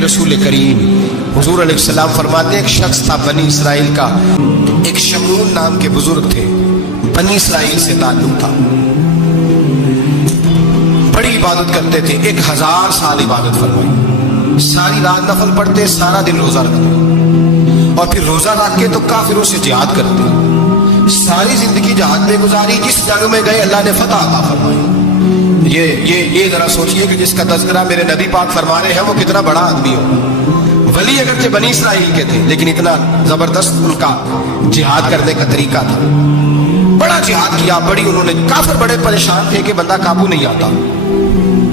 रसूल करीम हुजूर अलैहिस्सलाम फरमाते हैं, एक शख्स था बनी इसराइल का, एक शमून नाम के बुजुर्ग थे, बनी इसराइल से ताल्लुक था, बड़ी इबादत करते थे, 1000 साल इबादत फरमाई, सारी रात नफल पढ़ते, सारा दिन रोजा रखते और फिर रोजा रख के तो काफिरों से जिहाद करते, सारी जिंदगी जिहाद में गुजारी, जिस जंग में गए अल्लाह ने फतह अता फरमाई। ये जरा सोचिए कि जिसका तज़किरा मेरे नबी पाक फरमा रहे हैं वो कितना बड़ा आदमी हो। वली अगरचे बनी इसराइल के थे लेकिन इतना जबरदस्त उनका जिहाद करने का तरीका था, बड़ा जिहाद किया, बड़ी उन्होंने, काफिर बड़े परेशान थे कि बंदा काबू नहीं आता,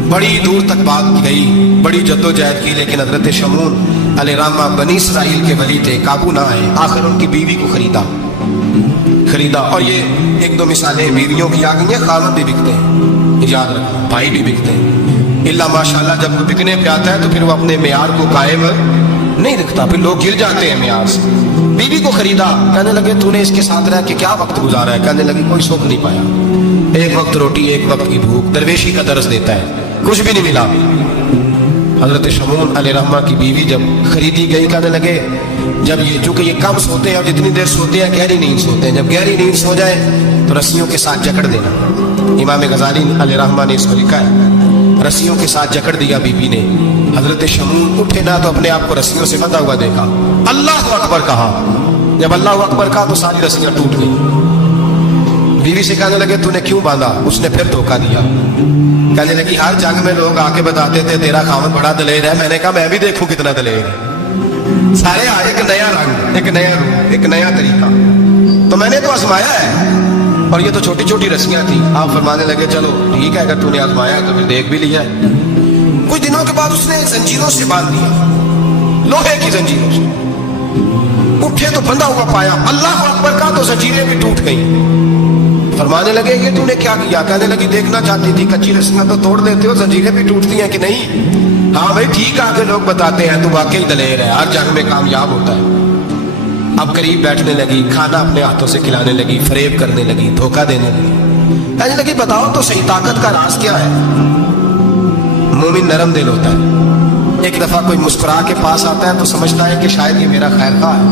बड़ी दूर तक बात गई, बड़ी जद्दोजहद की, लेकिन हजरत शमून अलैहिर्रहमा बनी इसराइल के वली थे, काबू ना आए, आखिर उनकी बीवी को खरीदा। और ये एक दो मिसालें बीवियों की आ गई हैं, खामद भी बिकते हैं, याद रखना, भाई भी बिकते हैं, इल्ला माशाल्लाह जब वो बिकने पे आता है तो फिर वो अपने मेयार को कायम नहीं रखता, फिर लोग गिर जाते हैं मेयार से। बीवी को खरीदा, कहने लगे तूने इसके साथ रह के क्या वक्त गुजारा है, कहने लगी कोई सुख नहीं पाया, एक वक्त रोटी एक वक्त की भूख, दरवेशी का दर्ज देता है, कुछ भी नहीं मिला। हजरत शमून अलैहिर्रहमा की बीवी जब खरीदी गई, कहने लगे जब ये चूंकि ये कम सोते हैं और जितनी देर सोते हैं गहरी नींद सोते हैं, जब गहरी नींद सो जाए तो रस्सियों के साथ जकड़ देना। इमाम गजाली अलैहिर्रहमा ने इसको लिखा है, रस्सियों के साथ जकड़ दिया बीवी ने। हजरत शमून उठे ना तो अपने आप को रस्सियों से बंधा हुआ देखा, अल्लाह अकबर कहा, जब अल्लाह अकबर कहा तो सारी रस्सियां टूट गई। बीवी से कहने लगे तूने क्यों बांधा, उसने फिर धोखा दिया, कहने लगी हर जंग में लोग आके बताते थे तेरा खामद बड़ा दलेर है, मैंने कहा मैं भी देखूं कितना दलेर है। सारे आए, एक नया रंग, एक नया रूप, एक नया तरीका, तो मैंने तो आजमाया है, और ये तो छोटी छोटी रस्सियां थी। आप फरमाने लगे चलो ठीक है, अगर तूने आजमाया तो फिर देख भी लिया। कुछ दिनों के बाद उसने जंजीरों से बांध दिया, लोहे की जंजीरों से, उठे तो बंधा हुआ पाया, अल्लाह अकबर का तो जंजीरें भी टूट गई। फरमाने लगे ये तूने क्या किया, कहने लगी देखना चाहती थी कच्ची रस्सियां तो तोड़ देते हो, जंजीरें भी टूटती हैं कि नहीं। हाँ भाई ठीक है, आके लोग बताते हैं तू वाकई दलेर है, हर जंग में कामयाब होता है। अब करीब बैठने लगी, खाना अपने हाथों से खिलाने लगी, फरेब करने लगी, धोखा देने लगी, कहने लगी बताओ तो सही ताकत का राज क्या है। मोमिन नरम दिल होता है, एक दफा कोई मुस्कुरा के पास आता है तो समझता है कि शायद ये मेरा खैर खा है,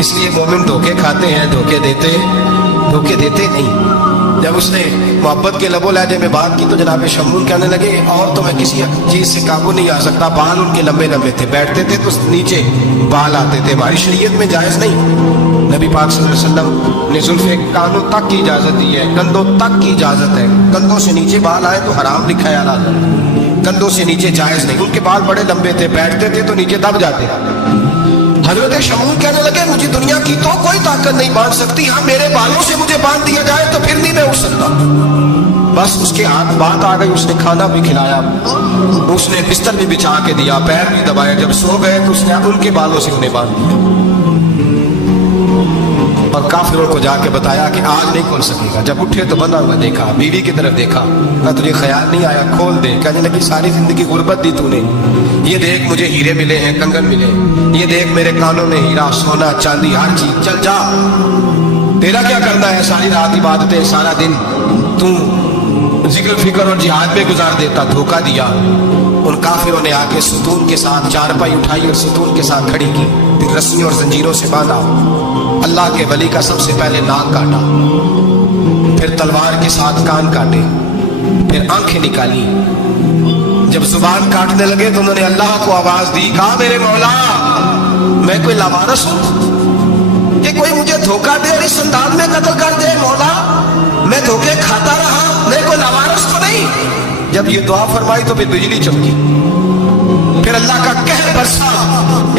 इसलिए मोमिन धोखे खाते हैं, धोखे देते नहीं। जब उसने मोहब्बत के लबो लहजे में बात की तो जनाब शमून कहने लगे और तो मैं किसी चीज से काबू नहीं आ सकता, बाल उनके लंबे लंबे थे, बैठते थे तो नीचे बाल आते थे, हमारी शरीयत में जायज नहीं। नबी पाक सल्लल्लाहु अलैहि वसल्लम ने जुल्फे कानों तक की इजाजत दी है, कंधों तक की इजाजत है, कंधों से नीचे बाल आए तो हराम लिखा है अलाज़, कंधों से नीचे जायज नहीं। उनके बाल बड़े लंबे थे, बैठते थे तो नीचे दब जाते। हजरत शमून कहने लगे मुझे दुनिया की तो कोई ताकत नहीं बांध सकती, हाँ मेरे बालों से मुझे बांध दिया जाए तो फिर नहीं मैं उठ सकता। बस उसके हाथ बात आ गई, उसने खाना भी खिलाया, उसने बिस्तर भी बिछा के दिया, पैर भी दबाया, जब सो गए तो उसने उनके बालों से उन्हें बांध दिया और काफिरों को जाके बताया कि आज नहीं खोल सकेगा। जब उठे तो बंधा हुआ देखा, बीवी की तरफ देखा, ना तुझे ख्याल नहीं आया खोल दे, कहने लगी सारी जिंदगी गुर्बत दी तूने, ये देख मुझे हीरे मिले हैं, कंगन मिले, ये देख मेरे कानों में हीरा सोना चांदी हर चीज, चल जा, तेरा क्या करना है, सारी रात इबादतें, सारा दिन तू जिक्र फिक्र और जिहाद में गुजार देता। धोखा दिया। उन काफिरों ने आके सुतून के साथ चारपाई उठाई और सुतून के साथ खड़ी की, फिर रस्सियों और जंजीरों से बांधा, अल्लाह के वली का सबसे पहले नाक काटा, फिर तलवार के साथ कान काटे, फिर आंखें निकाली। जब जुबान काटने लगे तो उन्होंने अल्लाह को आवाज दी, कहा मेरे मौला मैं कोई लावारस हूं कि कोई मुझे धोखा दे और इस अंदाज में कत्ल कर दे, मौला मैं धोखे खाता रहा, मैं कोई लावारस तो नहीं। जब ये दुआ फरमाई तो फिर बिजली चमकी, फिर अल्लाह का कहर बरसा।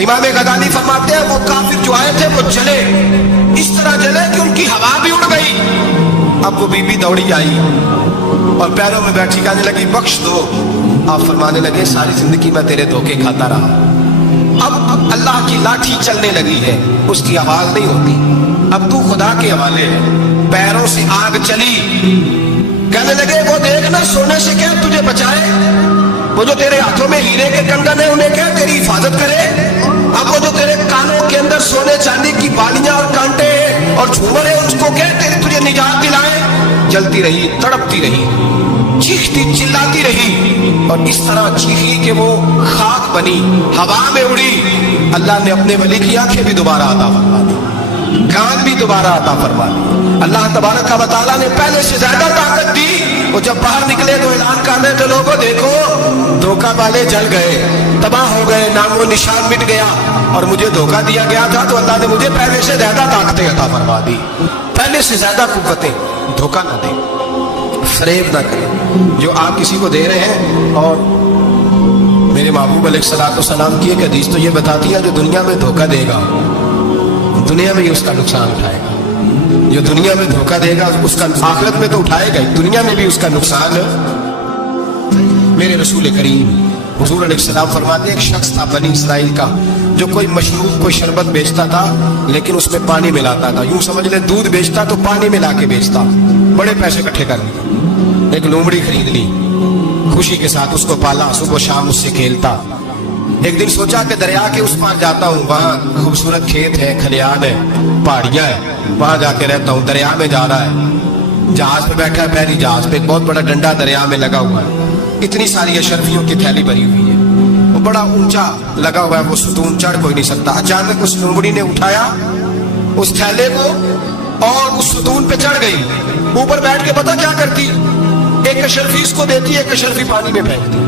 इमाम गजाली फरमाते हैं वो काफिर जो आए थे वो जले, इस तरह जले कि उनकी हवा भी उड़ गई। अब वो बीबी दौड़ी आई और पैरों में बैठी कहने लगी बख्श दो। आप फरमाने लगे सारी जिंदगी मैं तेरे धोखे खाता रहा, अब अल्लाह की लाठी चलने लगी है, उसकी आवाज नहीं होती, अब तू खुदा के हवाले है। पैरों से आग चली, कहने लगे वो देखना सोने से क्या तुझे बचाए, वो जो तेरे हाथों में हीरे के कंगन है उन्हें क्या तेरी हिफाजत करे, अब वो जो तेरे कानों के अंदर सोने चांदी की बालियां और कांटे और झूमर है उसको क्या तेरी तुझे निजात दिलाए। जलती रही, तड़पती रही, चीखती चिल्लाती रही और इस तरह चीखी कि वो खाक बनी, हवा में उड़ी। अल्लाह ने अपने वली की आंखें भी दोबारा अता फरमा दी, कान भी दोबारा अता फरमा दी। अल्लाह तबारक व तआला ने पहले से ज्यादा ताकत दी। वो जब बाहर निकले तो ऐलान कर रहे थे, लोगों देखो धोखा वाले जल गए, तबाह हो गए, नामो निशान मिट गया। और मुझे धोखा दिया गया था तो अल्लाह ने मुझे पहले से ज्यादा ताकतें अता फरमा दी, पहले से ज्यादा कुव्वतें। धोखा ना दें, फरेब ना करें जो आप किसी को दे रहे हैं। और मेरे महबूब अलैहिस्सलाम की एक हदीस तो ये बताती है, जो दुनिया में धोखा देगा दुनिया में ही उसका नुकसान उठाएगा। जो दुनिया में धोखा देगा उसका आखिरत में तो उठाएगा ही, दुनिया में भी उसका नुकसान। मेरे रसूल करीम हुजूर अलैहिस्सलाम फरमाते, एक शख्स था बनी इसराइल का जो कोई मशरूब, कोई शरबत बेचता था, लेकिन उसमें पानी मिलाता था। यूं समझ ले दूध बेचता तो पानी मिला के बेचता। बड़े पैसे इकट्ठे कर लिए, एक लोमड़ी खरीद ली, खुशी के साथ उसको पाला, सुबह शाम उससे खेलता। एक दिन सोचा कि दरिया के उस पार जाता हूँ, वहाँ खूबसूरत खेत है, खलियान है, पहाड़ियाँ है, वहां जाके रहता हूँ। दरिया में जा रहा है, जहाज पे बैठा है, पहली जहाज पे एक बहुत बड़ा डंडा दरिया में लगा हुआ है, इतनी सारी अशरफियों की थैली भरी हुई है, वो बड़ा ऊंचा लगा हुआ है, वो सुतून चढ़ कोई नहीं सकता। अचानक उस लोमड़ी ने उठाया उस थैले को और उस सुतून पे चढ़ गई। ऊपर बैठ के पता क्या करती, एक अशरफी इसको देती, एक अशरफी पानी में फेंकती,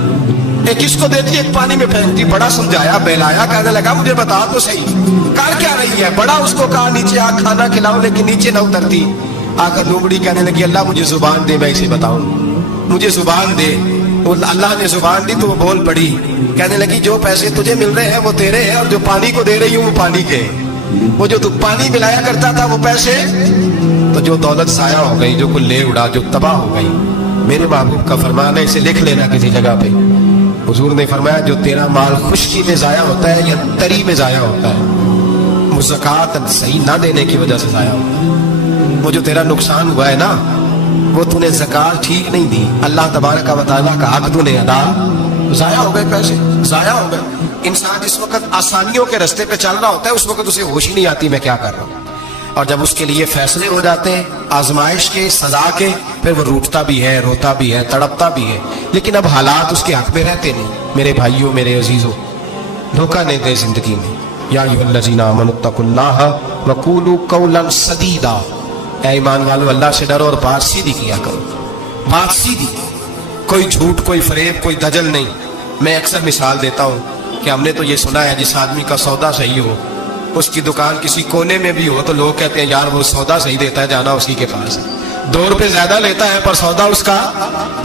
एक इसको देती, एक पानी में फेंकती। बड़ा समझाया, बहलाया, कहने लगा मुझे बता तो सही कर क्या रही है। बड़ा उसको कहा नीचे आ, खाना खिलाओ, लेकिन नीचे न उतरती। आकर लोमड़ी कहने लगी, अल्लाह मुझे जुबान दे, मैं इसे बताऊं, मुझे जुबान दे। अल्लाह ने जुबान दी तो वो बोल पड़ी, कहने लगी जो पैसे तुझे मिल रहे हैं वो तेरे हैं, और जो पानी को दे रही हूँ वो पानी के। वो जो तू पानी मिलाया करता था वो पैसे, तो जो दौलत साया हो गई, जो कुल ले उड़ा, जो तबाह हो गई। मेरे महबूब का फरमान है, इसे लिख लेना किसी जगह पे। हुजूर ने फरमाया, जो तेरा माल खुश्की में जाया होता है या तरी में जाया होता है, वो ज़कात सही ना देने की वजह से जाया होता है। वो जो तेरा नुकसान हुआ है ना, वो तूने ज़कात ठीक नहीं दी, अल्लाह तबारक व तआला का हक तूने अदा, जाया हो गए, पैसे जाया हो गए। इंसान जिस वक्त आसानियों के रास्ते पे चल रहा होता है, उस वक्त उसे होश ही नहीं आती मैं क्या कर रहा हूँ। और जब उसके लिए फैसले हो जाते हैं आजमाइश के, सजा के, फिर वो रूठता भी है, रोता भी है, तड़पता भी है, लेकिन अब हालात उसके हक में रहते नहीं। मेरे भाइयों, मेरे अजीजों, धोखा नहीं दे जिंदगी में। या अय्युहल्लज़ीना आमनुत्तकुल्लाह वक़ूलू क़ौलन सदीदा, ऐ ईमान वालों अल्लाह से डरो और बात सीधी किया करो, बात सीधी, कोई झूठ, कोई फरेब, कोई दजल नहीं। मैं अक्सर मिसाल देता हूँ कि हमने तो ये सुना है, जिस आदमी का सौदा सही हो, उसकी दुकान किसी कोने में भी हो तो लोग कहते हैं यार वो सौदा सही देता है, जाना उसी के पास। 2 रुपए ज्यादा लेता है पर सौदा उसका,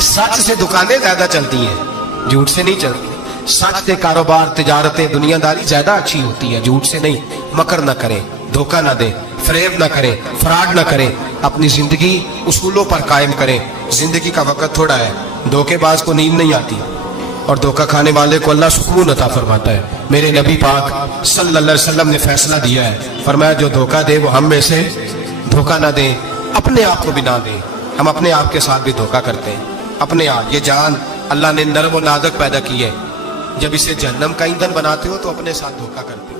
सच से दुकानें ज्यादा चलती हैं, झूठ से नहीं चलती। सच से कारोबार, तिजारतें, दुनियादारी ज्यादा अच्छी होती है, झूठ से नहीं। मकर न करें, धोखा न दें, फरेब न करें, फ्रॉड न करें, अपनी जिंदगी उसूलों पर कायम करें। जिंदगी का वक्त थोड़ा है, धोखेबाज को नींद नहीं आती और धोखा खाने वाले को अल्लाह सुकून अता फरमाता है। मेरे नबी पाक सल्लल्लाहु अलैहि वसल्लम ने फैसला दिया है, फरमाया जो धोखा दे वो हम में से धोखा ना दे, अपने आप को भी ना दे। हम अपने आप के साथ भी धोखा करते हैं, अपने आप। ये जान अल्लाह ने नर्म और नाजुक पैदा की है, जब इसे जहन्नम का ईंधन बनाते हो तो अपने साथ धोखा करते हो।